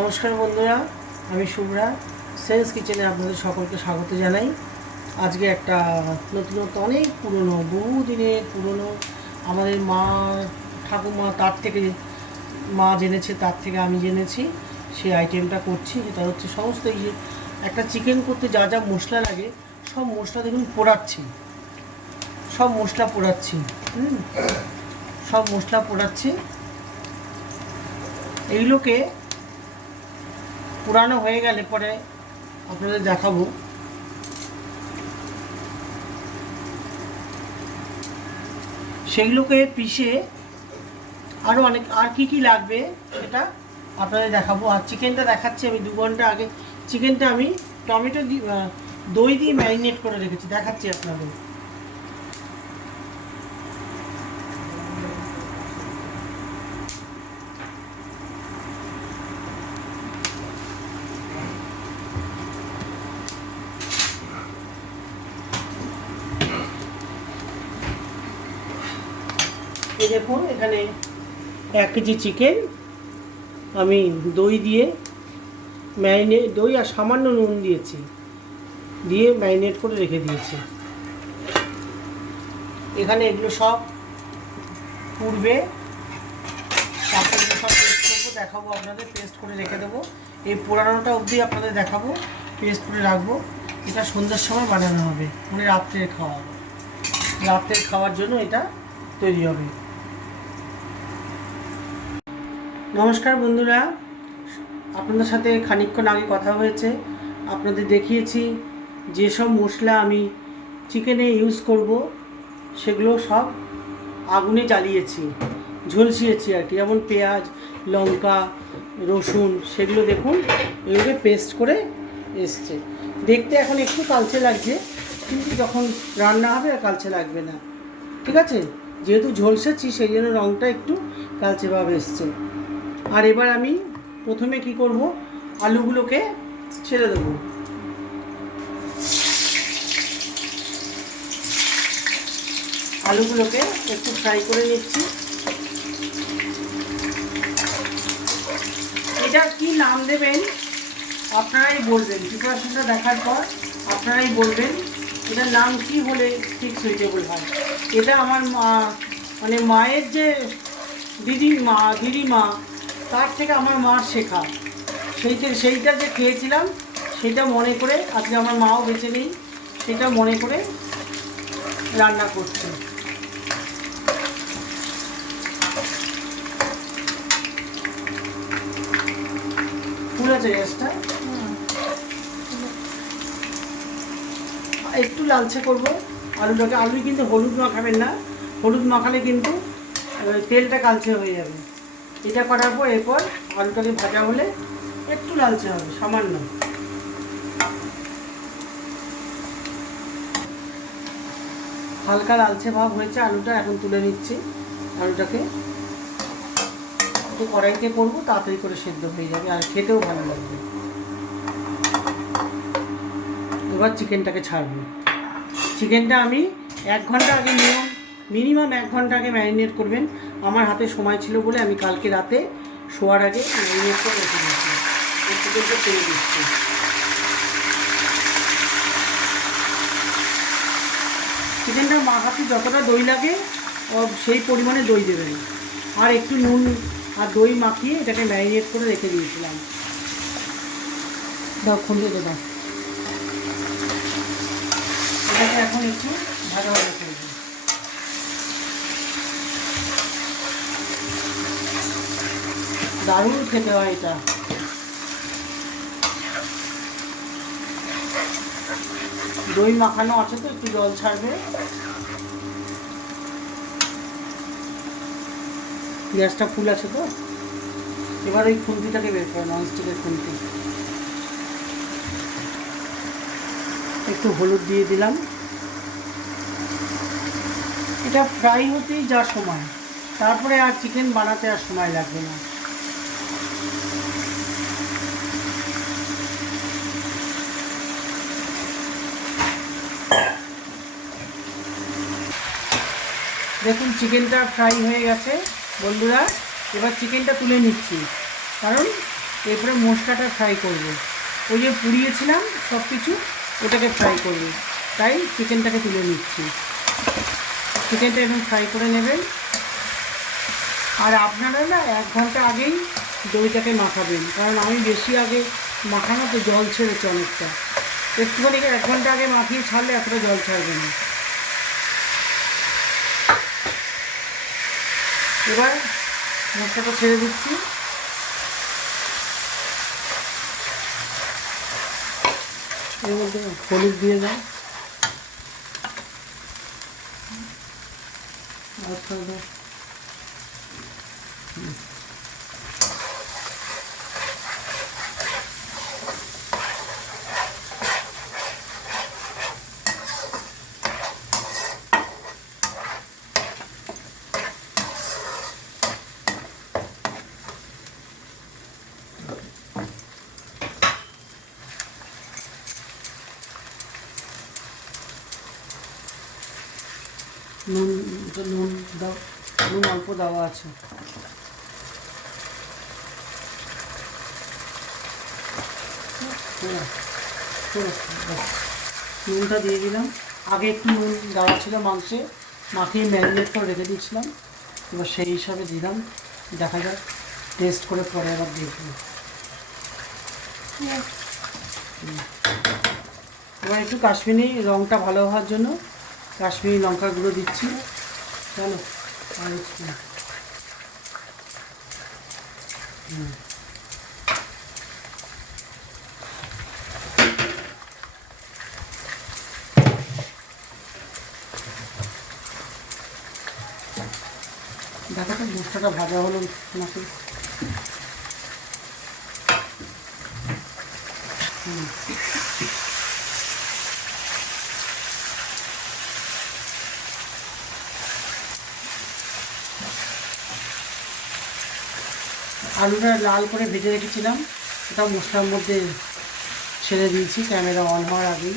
নমস্কার বন্ধুরা, আমি শুভ্রা। সেন্স কিচেনে আপনাদের সকলকে স্বাগত জানাই। আজকে একটা নতুনত্ব, অনেক পুরনো বহু দিনের পুরনো। আমাদের মা, ঠাকুমা তার থেকে, মা জেনেছে, তার থেকে আমি জেনেছি। সেই আইটেমটা করছি যেটা হচ্ছে সমস্ত এই একটা চিকেন করতে যা যা মশলা লাগে, সব মশলা দেখুন পোড়াচ্ছি। সব মশলা পোড়াচ্ছি, হুম? সব মশলা পোড়াচ্ছি। এইগুলোকে পুরানো হয়ে গেলে পরে আপনাদের দেখাবো। সেগুলোকে পিষে আরও অনেক, আর কি কি লাগবে সেটা আপনাদের দেখাবো। আর চিকেনটা দেখাচ্ছি আমি দু ঘণ্টা আগে। চিকেনটা আমি টমেটো দই দিয়ে ম্যারিনেট করে রেখেছি, দেখাচ্ছি আপনাদের এই দেখুন এখানে এক কেজি চিকেন আমি দই দিয়ে ম্যারিনেট দই আর সামান্য নুন দিয়েছি, দিয়ে ম্যারিনেট করে রেখে দিয়েছি। এখানে এগুলো সব পূর্বে তারপরে সব পেস্ট করব, দেখাবো আপনাদের পেস্ট করে রেখে দেবো। এই পোড়ানোটা অবধি আপনাদের দেখাবো পেস্ট করে রাখব। এটা সন্ধ্যার সময় বানানো হবে মানে রাত্রে খাওয়া হবে। রাত্রে খাওয়ার জন্য এটা তৈরি হবে। নমস্কার বন্ধুরা। আপনাদের সাথে খানিকক্ষণ আগে কথা হয়েছে। আপনাদের দেখিয়েছি যেসব মশলা আমি চিকেনে ইউজ করব, সেগুলো সব আগুনে জ্বালিয়েছি, ঝলসিয়েছি আর কি। যেমন পেঁয়াজ, লঙ্কা, রসুন, সেগুলো দেখুন এগুলোকে পেস্ট করে এসছে। দেখতে এখন একটু কালচে লাগছে, কিন্তু যখন রান্না হবে আর কালচে লাগবে না। ঠিক আছে? যেহেতু ঝলসেছি, সেই জন্য রঙটা একটু কালচে ভাব এসছে। আর এবার আমি প্রথমে কি করব? আলুগুলোকে ছেড়ে দেবো। আলুগুলোকে একটু ফ্রাই করে নিচ্ছি। এটা কি নাম দেবেন? আপনারাই বলবেন। প্রিপারেশনটা দেখার পর আপনারাই বলবেন। এটার নাম কি হলে ঠিক সুইটেবল হয়? এটা আমার মা মানে মায়ের যে দিদি মা দিদিমা তার থেকে আমার মার শেখা। সেইটা সেইটা যে খেয়েছিলাম, সেটা মনে করে আজকে আমার মাও বেঁচে নেই, সেটা মনে করে রান্না করছে। একটু লালচে করব। আলুটাকে আলু কিন্তু হলুদ মাখাবেন না। হলুদ মাখালে কিন্তু তেলটা কালচে হয়ে যাবে। এটা করার পর এরপর আলুটাকে ভাজা হলে একটু লালচে হবে, সামান্য। হালকা লালচে ভাব হয়েছে, আলুটা এখন তুলে নিচ্ছি। আলুটাকে একটু কড়াইতে করব, তাড়াতাড়ি করে সেদ্ধ হয়ে যাবে, আর খেতেও ভালো লাগবে। এবার চিকেনটাকে ছাড়বো। চিকেনটা আমি এক ঘণ্টা আগে নিয়ম মিনিমাম এক ঘণ্টা আগে ম্যারিনেট করবেন। আমার হাতে সময় ছিল বলে আমি কালকে রাতে শোয়ার আগে রেখে দিয়েছি। চিকেনটা চিকেনটা মাখাতে যতটা দই লাগে সেই পরিমাণে দই দেবেন আর একটু নুন আর দই মাখিয়ে এটাকে ম্যারিনেট করে রেখে দিয়েছিলাম। দাও, খুলে দে এটাকে এখন একটু ভাজা ভাজা করব দারুণ খেতে হয় এটা। দই মাখানো আছে তো, একটু জল ছাড়বে। গ্যাসটা ফুল আছে তো। এবার ওই খুন্তিটাকে বের করে, ননস্টিকের খুন্তি। একটু হলুদ দিয়ে দিলাম। এটা ফ্রাই হতেই যা সময়। তারপরে আর চিকেন বানাতে আর সময় লাগবে না। দেখুন, চিকেনটা ফ্রাই হয়ে গেছে। বন্ধুরা, এবার চিকেনটা তুলে নিচ্ছি। কারণ এরপরে মশলাটা ফ্রাই করব। ওই যে পুড়িয়েছিলাম সব কিছু ওটাকে ফ্রাই করব। তাই চিকেনটাকে তুলে নিচ্ছি। চিকেনটা এখন ফ্রাই করে নেবেন। আর আপনারা না এক ঘণ্টা আগেই দইটাকে মাখাবেন। কারণ আমি বেশি আগে মাখানো তো জল ছেড়েছে অনেকটা। একটুখানি এক ঘণ্টা আগে মাখিয়ে ছাড়লে এতটা জল ছাড়বে না। এবার মশলাটা ছেড়ে দিচ্ছি। এর মধ্যে হলুদ দিয়ে দাও। আচ্ছা দাও নুন তো নুন দাও, নুন অল্প দেওয়া আছে। নুনটা দিয়ে দিলাম। আগে একটু নুন দেওয়া ছিল মাংসে, মাখিয়ে ম্যারিনেট করে রেখে দিয়েছিলাম। এবার সেই হিসাবে দিলাম। দেখা যাক, টেস্ট করে পরে আবার হুম। এবার একটু কাশ্মীরি রঙটা ভালো হওয়ার জন্য কাশ্মীরি লঙ্কা গুঁড়ো দিচ্ছি। চলো আর একটু। হুম। দেখো তো মশলাটা ভাজা হলো নাকি হুম। আলুটা লাল করে ভেজে রেখেছিলাম। ওটা মশলার মধ্যে ছেড়ে দিয়েছি ক্যামেরা অন হওয়ার আগেই।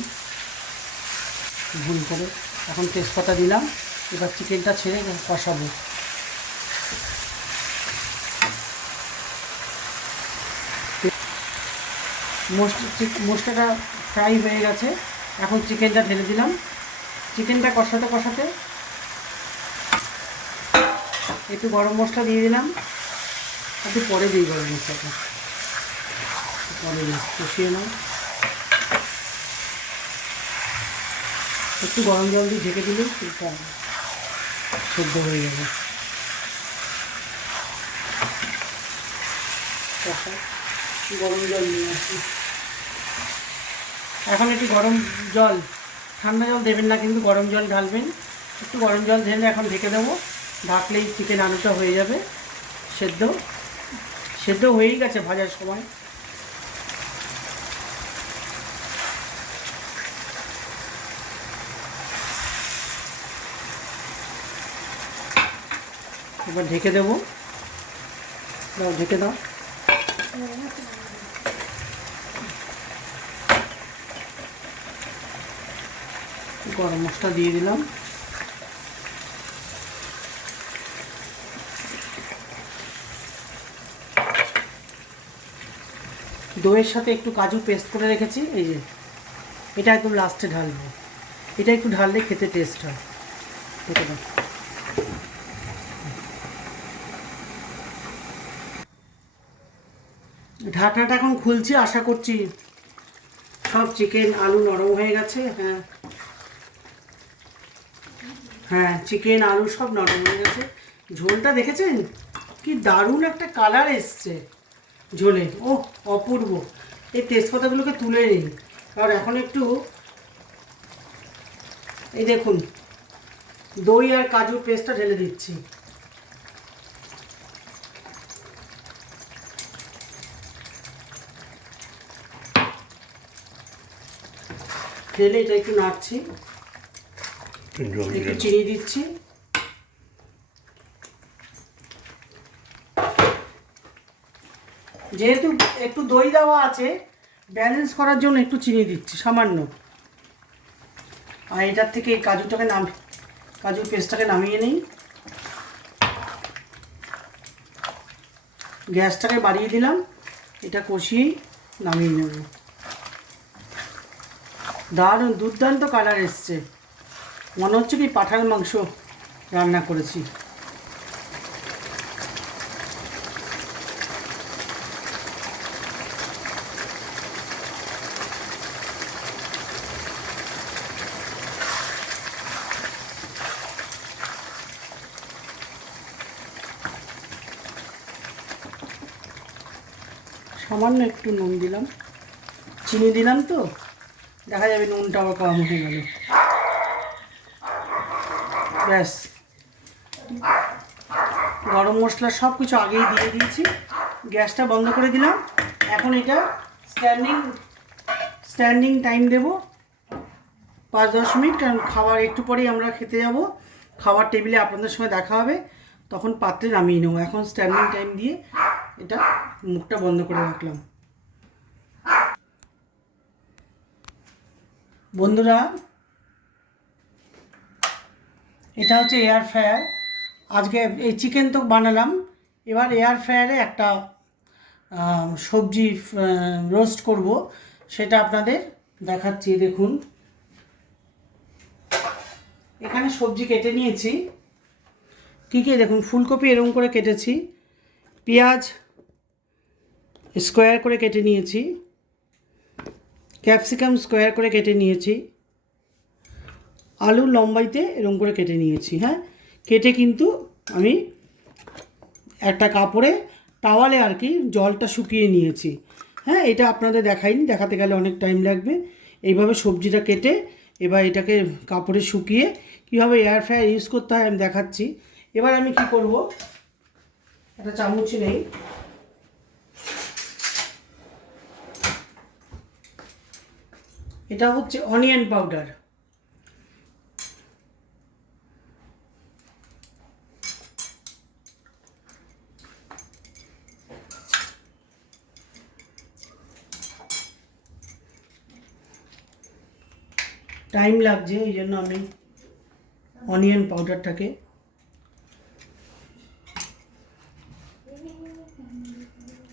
ভুল করে। এখন তেজপাতা দিলাম। এবার চিকেনটা ছেড়ে কষাবো। মশলা মশলাটা ফ্রাই হয়ে গেছে। এখন চিকেনটা ঢেলে দিলাম। চিকেনটা কষাতে কষাতে একটু গরম মশলা দিয়ে দিলাম। একটু পরে দিই গরম মশলাটা। পরে কষিয়ে নাও। একটু গরম জল দিয়ে ঢেকে দিলে সেদ্ধ হয়ে যাবে। গরম জল নিয়ে আসি। এখন একটু গরম জল, ঠান্ডা জল দেবেন না, কিন্তু গরম জল ঢালবেন। একটু গরম জল ঢেলে এখন ঢেকে দেবো। ঢাকলেই চিকেন আলুটা হয়ে যাবে, সেদ্ধ। সেদ্ধ হয়েই গেছে ভাজার সময়। এবার ঢেকে দেবো। দাও ঢেকে দাও। গরম মশলা দিয়ে দিলাম। দইয়ের সাথে একটু কাজু পেস্ট করে রেখেছি, এই যে। এটা একদম লাস্টে ঢালবো। এটা একটু ঢাললে খেতে টেস্ট হয়। ঢাকনাটা এখন খুলছি, আশা করছি সব চিকেন আলু নরম হয়ে গেছে হ্যাঁ। হ্যাঁ চিকেন আলু সব নরম হয়ে গেছে। ঝোলটা দেখেছেন? কি দারুণ একটা কালার এসছে। ঝোলের ও অপূর্ব। এই তেজপাতাগুলোকে তুলে নিন। আর এখন একটু এই দেখুন দই আর কাজুর পেস্টটা ঢেলে দিচ্ছি। ঢেলে এটা একটু নাড়ছি। একটু চিনি দিচ্ছি। যেহেতু একটু দই দেওয়া আছে ব্যালেন্স করার জন্য একটু চিনি দিচ্ছি, সামান্য। আর এটার থেকে এই কাজুটাকে নাম, কাজুর পেস্টটাকে নামিয়ে নিই। গ্যাসটাকে বাড়িয়ে দিলাম, এটা কষিয়েই নামিয়ে নেব। দারুণ দুর্দান্ত কালার এসছে। মনে হচ্ছে কি পাঠার মাংস রান্না করেছি। সামান্য একটু নুন দিলাম। চিনি দিলাম তো, দেখা যাবে নুনটা আবার কম হয়ে গেল। ব্যাস। গরম মশলা সব কিছু আগেই দিয়ে দিয়েছি। গ্যাসটা বন্ধ করে দিলাম। এখন এটা স্ট্যান্ডিং স্ট্যান্ডিং টাইম দেব। পাঁচ দশ মিনিট, কারণ খাবার একটু পরেই আমরা খেতে যাব। খাবার টেবিলে আপনাদের সঙ্গে দেখা হবে। তখন পাত্রে নামিয়ে নেব। এখন স্ট্যান্ডিং টাইম দিয়ে এটা মুখটা বন্ধ করে রাখলাম। বন্ধুরা, এটা হচ্ছে এয়ার ফ্রায়ার আজকে এই চিকেন তো বানালাম। এবার এয়ার ফ্রায়ারে একটা সবজি রোস্ট করব। সেটা আপনাদের দেখাচ্ছি, দেখুন। এখানে সবজি কেটে নিয়েছি। কী কী, দেখুন, ফুলকপি এরকম করে কেটেছি। পেঁয়াজ স্কোয়ার করে কেটে নিয়েছি। ক্যাপসিকাম স্কোয়ার করে কেটে নিয়েছি। আলু লম্বাইতে এরকম করে কেটে নিয়েছি হ্যাঁ? কেটে কিন্তু আমি একটা কাপড়ে টাওয়ালে আর কি জলটা শুকিয়ে নিয়েছি হ্যাঁ? এটা আপনাদের দেখাইনি, দেখাতে গেলে অনেক টাইম লাগবে। এইভাবে সবজিটা কেটে এবার এটাকে কাপড়ে শুকিয়ে কীভাবে এয়ার ফ্রায়ার ইউজ করতে হয় আমি দেখাচ্ছি। এবার আমি কি করব? একটা চামচ নেই। এটা হচ্ছে অনিয়ন পাউডার টাইম লাগছে, এই জন্য আমি অনিয়ন পাউডারটাকে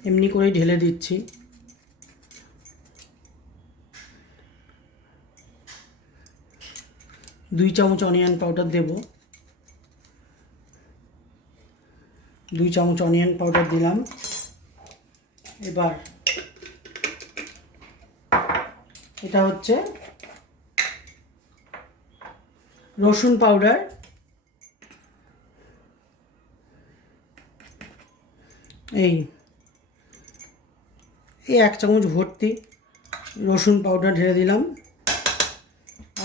এমনি করেই ঢেলে দিচ্ছি। দুই চামচ অনিয়ন পাউডার দেব। দুই চামচ অনিয়ন পাউডার দিলাম। এবার এটা হচ্ছে রসুন পাউডার। এই এই এক চামচ ভর্তি রসুন পাউডার ঢেলে দিলাম।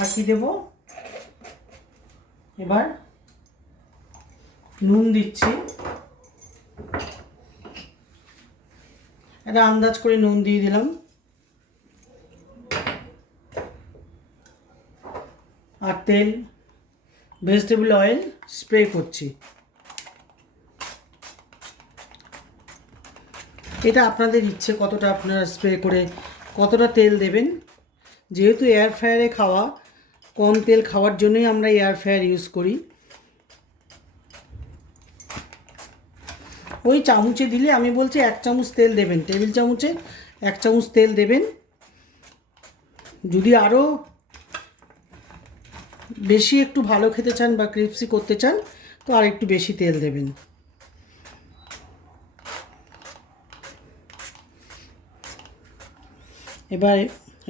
আর কি দেব? এবার নুন দিচ্ছি। এটা আন্দাজ করে নুন দিয়ে দিলাম। আর তেল ভেজিটেবল অয়েল স্প্রে করছি। এটা আপনাদের ইচ্ছে কতটা আপনারা স্প্রে করে কতটা তেল দেবেন। যেহেতু এয়ার ফ্রায়ারে খাওয়া কম তেল খাওয়ার জন্যই আমরা এয়ার ফ্রায়ার ইউজ করি। ওই চামচে দিলে আমি বলছি এক চামচ তেল দেবেন, টেবিল চামচে এক চামচ তেল দেবেন। যদি আরও বেশি একটু ভালো খেতে চান বা ক্রিপসি করতে চান, তো আর একটু বেশি তেল দেবেন। এবার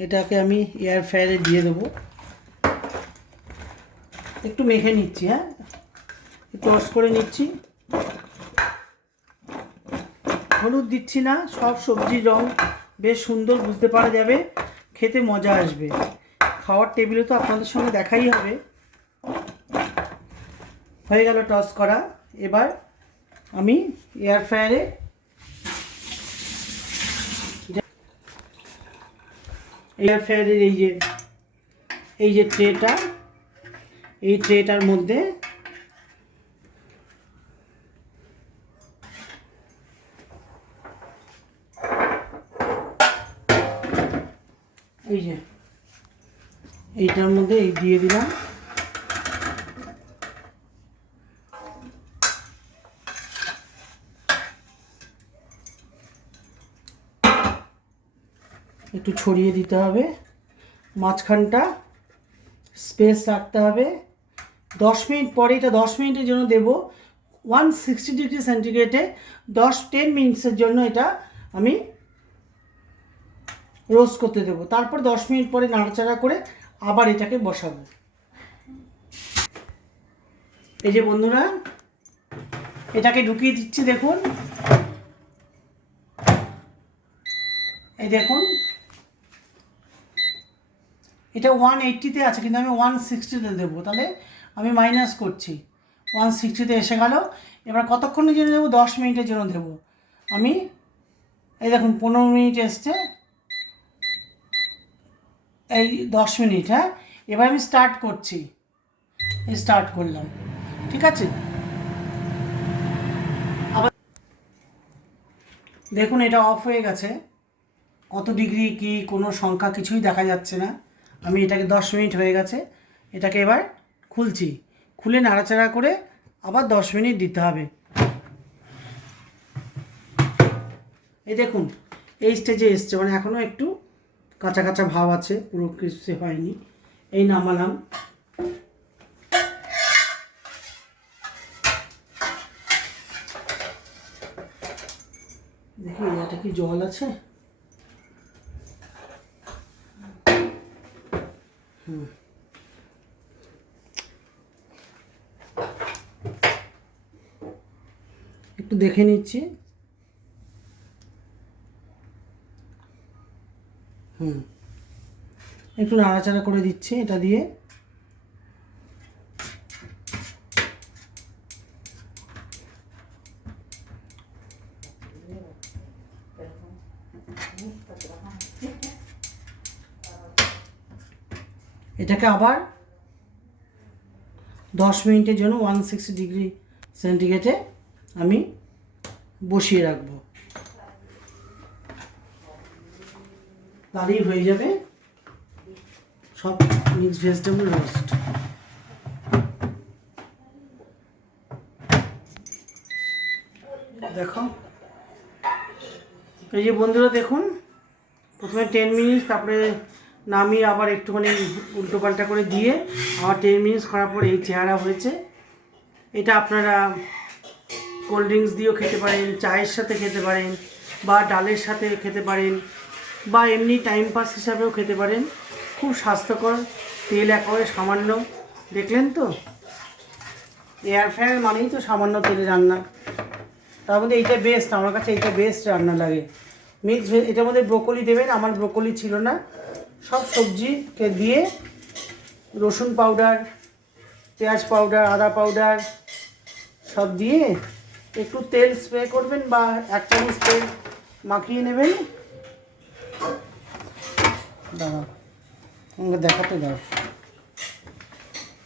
এটাকে আমি এয়ার ফ্রায়ারে দিয়ে দেবো। একটু মেখে নিচ্ছি হ্যাঁ? একটু ওয়াশ করে নিচ্ছি। হলুদ দিচ্ছি না, সব সবজির রং বেশ সুন্দর, বুঝতে পারা যাবে, খেতে মজা আসবে। খাওয়ার টেবিলে তো আপনাদের সঙ্গে দেখাই হবে। হয়ে গেল টস করা। এবার আমি এয়ার ফ্রায়ারে এয়ার ফ্রায়ারের এই যে এই যে ট্রেটা এই ট্রেটার মধ্যে এই যে, এইটার মধ্যে এই দিয়ে দিলাম। একটু ছড়িয়ে দিতে হবে। মাঝখানটা স্পেস রাখতে হবে। দশ মিনিট পরে, এটা দশ মিনিটের জন্য দেব। ওয়ান সিক্সটি ডিগ্রি সেন্টিগ্রেডে দশ টেন মিনিটসের জন্য এটা আমি রোস্ট করতে দেবো। তারপর দশ মিনিট পরে নাড়াচাড়া করে আবার এটাকে বসাবো। এই যে বন্ধুরা, এটাকে ঢুকিয়ে দিচ্ছি, দেখুন। এই দেখুন। এটা ওয়ান এইট্টিতে আছে, কিন্তু আমি ওয়ান সিক্সটিতে দেবো। তাহলে আমি মাইনাস করছি। ওয়ান সিক্সটিতে এসে গেল। এবার কতক্ষণের জন্য দেবো? দশ মিনিটের জন্য দেবো। আমি এই দেখুন, পনেরো মিনিট এসছে। এই দশ মিনিট হ্যাঁ? এবার আমি স্টার্ট করছি। এই স্টার্ট করলাম। ঠিক আছে? আবার দেখুন, এটা অফ হয়ে গেছে। কত ডিগ্রি কি, কোনো সংখ্যা কিছুই দেখা যাচ্ছে না। আমি এটাকে দশ মিনিট হয়ে গেছে। এটাকে এবার খুলছি। খুলে নাড়াচাড়া করে আবার দশ মিনিট দিতে হবে। এই দেখুন, এই স্টেজে এসছে। মানে এখনও একটু কাঁচা কাঁচা ভাব আছে, পুরো ক্রিস্পি হয়নি। এই নামালাম। দেখি এটা কি জল আছে? হুম। একটু দেখে নিচ্ছি। হুম। একটু নাড়াচাড়া করে দিচ্ছি এটা দিয়ে। এটাকে আবার দশ মিনিটের জন্য ওয়ান সিক্সটি ডিগ্রি সেন্টিগ্রেডে আমি বসিয়ে রাখব। তাহলেই হয়ে যাবে। সব মিক্স ভেজিটেবল রোস্ট। দেখো। এই যে বন্ধুরা দেখুন, প্রথমে টেন মিনিটস তারপরে নামিয়ে আবার একটুখানি উল্টো পাল্টা করে দিয়ে আবার টেন মিনিটস করার পর এই চেহারা হয়েছে। এটা আপনারা কোল্ড ড্রিঙ্কস দিয়েও খেতে পারেন, চায়ের সাথে খেতে পারেন, বা ডালের সাথে খেতে পারেন, বা এমনি টাইম পাস হিসাবেও খেতে পারেন। খুব স্বাস্থ্যকর, তেল একেবারে সামান্য, দেখলেন তো? এয়ার ফ্রায়ার মানেই তো সামান্য তেলে রান্না। তার মধ্যে এইটা বেস্ট আমার কাছে এইটা বেস্ট রান্না লাগে। মিক্স এটার মধ্যে ব্রোকলি দেবেন, আমার ব্রোকলি ছিল না। সব সবজিকে দিয়ে রসুন পাউডার পেঁয়াজ পাউডার আদা পাউডার সব দিয়ে একটু তেল স্প্রে করবেন বা এক চামচ তেল মাখিয়ে নেবেন। দাঁড়া দেখাতে দাও।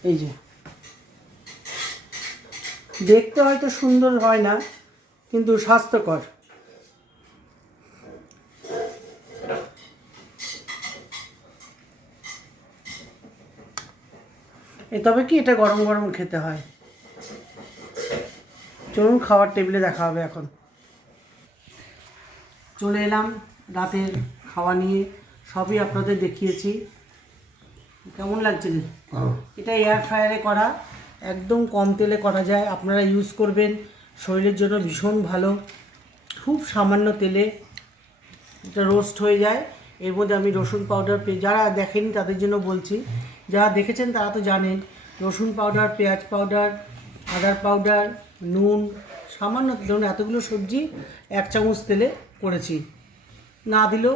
এই যে। দেখতে হয়তো সুন্দর হয় না, কিন্তু স্বাস্থ্যকর। তবে কি এটা গরম গরম খেতে হয়? চলুন খাবার টেবিলে দেখা হবে এখন। চলে এলাম রাতের খাওয়া নিয়ে। সবই আপনাদের দেখিয়েছি। কেমন লাগছে? এটা এয়ার ফ্রায়ারে করা। একদম কম তেলে করা যায়। আপনারা ইউজ করবেন। শরীরের জন্য ভীষণ ভালো। খুব সামান্য তেলে এটা রোস্ট হয়ে যায়। এর মধ্যে আমি রসুন পাউডার পেয়ে যারা দেখেনি তাদের জন্য বলছি। যারা দেখেছেন তারা তো জানেন। রসুন পাউডার পেঁয়াজ পাউডার আদার পাউডার নুন, সামান্য ধরুন এতগুলো সবজি, এক চামচ তেলে করেছি। না দিলেও,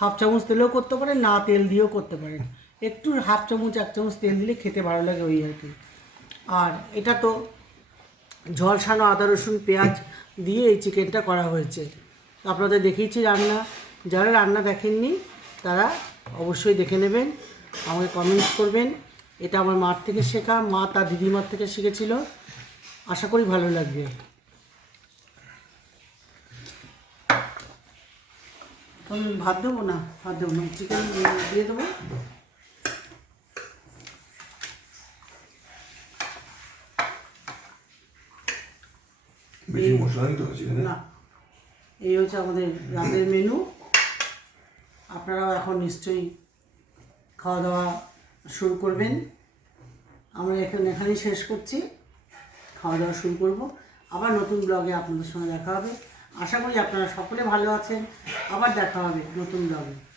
হাফ চামচ তেলেও করতে পারেন, না তেল দিয়েও করতে পারেন। একটু হাফ চামচ, এক চামচ তেল দিলে খেতে ভালো লাগে ওই আর কি। আর এটা তো ঝলসানো আদা, রসুন, পেঁয়াজ দিয়ে এই চিকেনটা করা হয়েছে। আপনাদের দেখিয়েছি রান্না। যারা রান্না দেখেননি, তারা অবশ্যই দেখে নেবেন, আমাকে কমেন্টস করবেন। এটা আমার মার থেকে শেখা, মা তার দিদিমার থেকে শিখেছিল। আশা করি ভালো লাগবে। ভাত দেবো না? ভাত দেবো না। চিকেন দিয়ে দেবো? বেশি মশলা দিতে হচ্ছে না। এই হচ্ছে আমাদের রাতের মেনু আপনারাও এখন নিশ্চয়ই খাওয়া দাওয়া শুরু করবেন। আমরা এখানে এখানেই শেষ করছি। খাওয়া দাওয়া শুরু করব। আবার নতুন ব্লগে আপনাদের সঙ্গে দেখা হবে। আশা করি আপনারা সকলে ভালো আছেন। আবার দেখা হবে নতুন ব্লগে